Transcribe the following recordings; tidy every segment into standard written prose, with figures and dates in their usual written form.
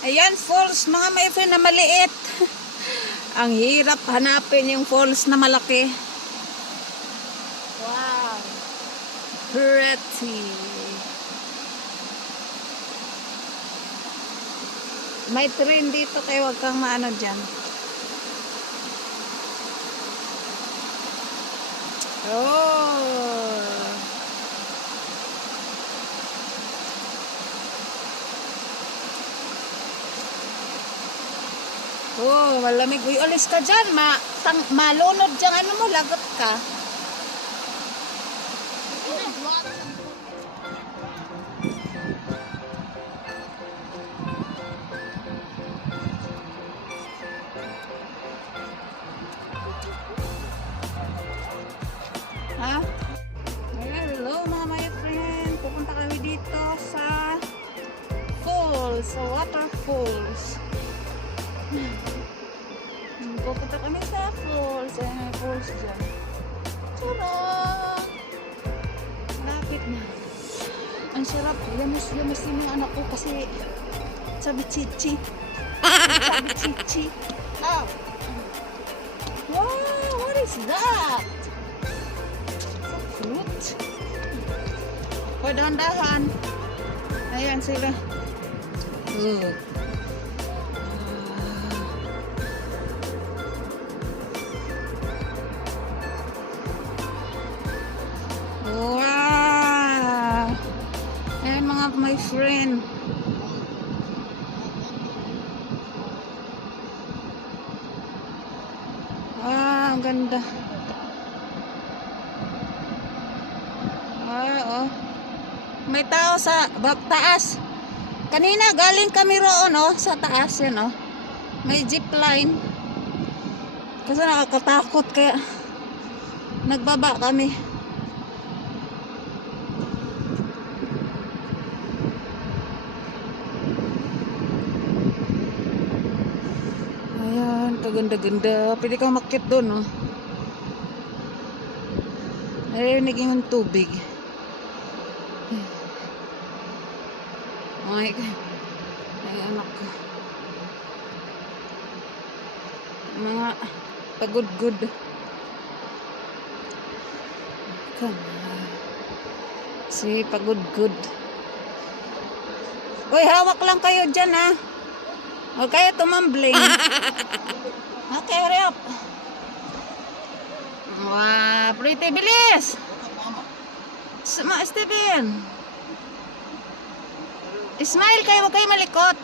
Ayan, falls mga my friend na maliit. Ang hirap hanapin yung falls na malaki. Wow. Pretty. May train dito kaya wag kang maano dyan. Oh. Oh, malamig. Uy, alis ka dyan. Malunod dyan. Ano mo, lagot ka. Ha? Hello mga my friend. Pupunta kami dito sa falls, sa waterfalls. Pupunta kami sa falls. Ayan, may falls dyan. Charot! Lapit na. Ang sarap. Yamis din yung anak ko kasi sabi chichi. Sabi chichi. Oh. Wow! What is that? Fruit. O, dahan-dahan. Ayan sila. Wow! Ayan mga my friend. Wow, ang ganda. Oh. May tao sa taas. Kanina galing kami roon sa taas yan May zip line. Kasi nakakatakot kaya nagbaba kami. Ayan, kaganda-ganda. Pwede kang makyat doon Narinig yung tubig. Ay anak ko. Mga pagod-good. Si pagod-good. Uy, hawak lang kayo dyan Huwag kayo tumambling. Okay, hurry up. Wow, pretty. Bilis! Steven. Smile kayo, huwag kayo malikot.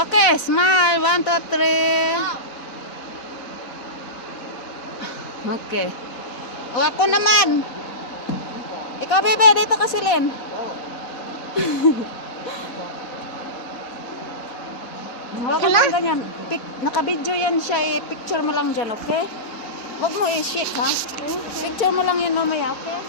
Okay, smile. 1, 2, 3. Okay. O ako naman. Ikaw, bebe, dito kasi Len. Wala ka lang ganyan. Naka-video yan siya. Picture mo lang dyan, okay? Huwag mo i-shake, ha? Picture mo lang yan mamaya, okay?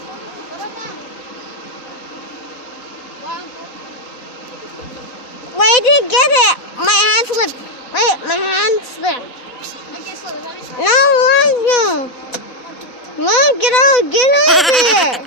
Why did you get it? My hands were. Wait, my hands there. No, no. No, get out of here.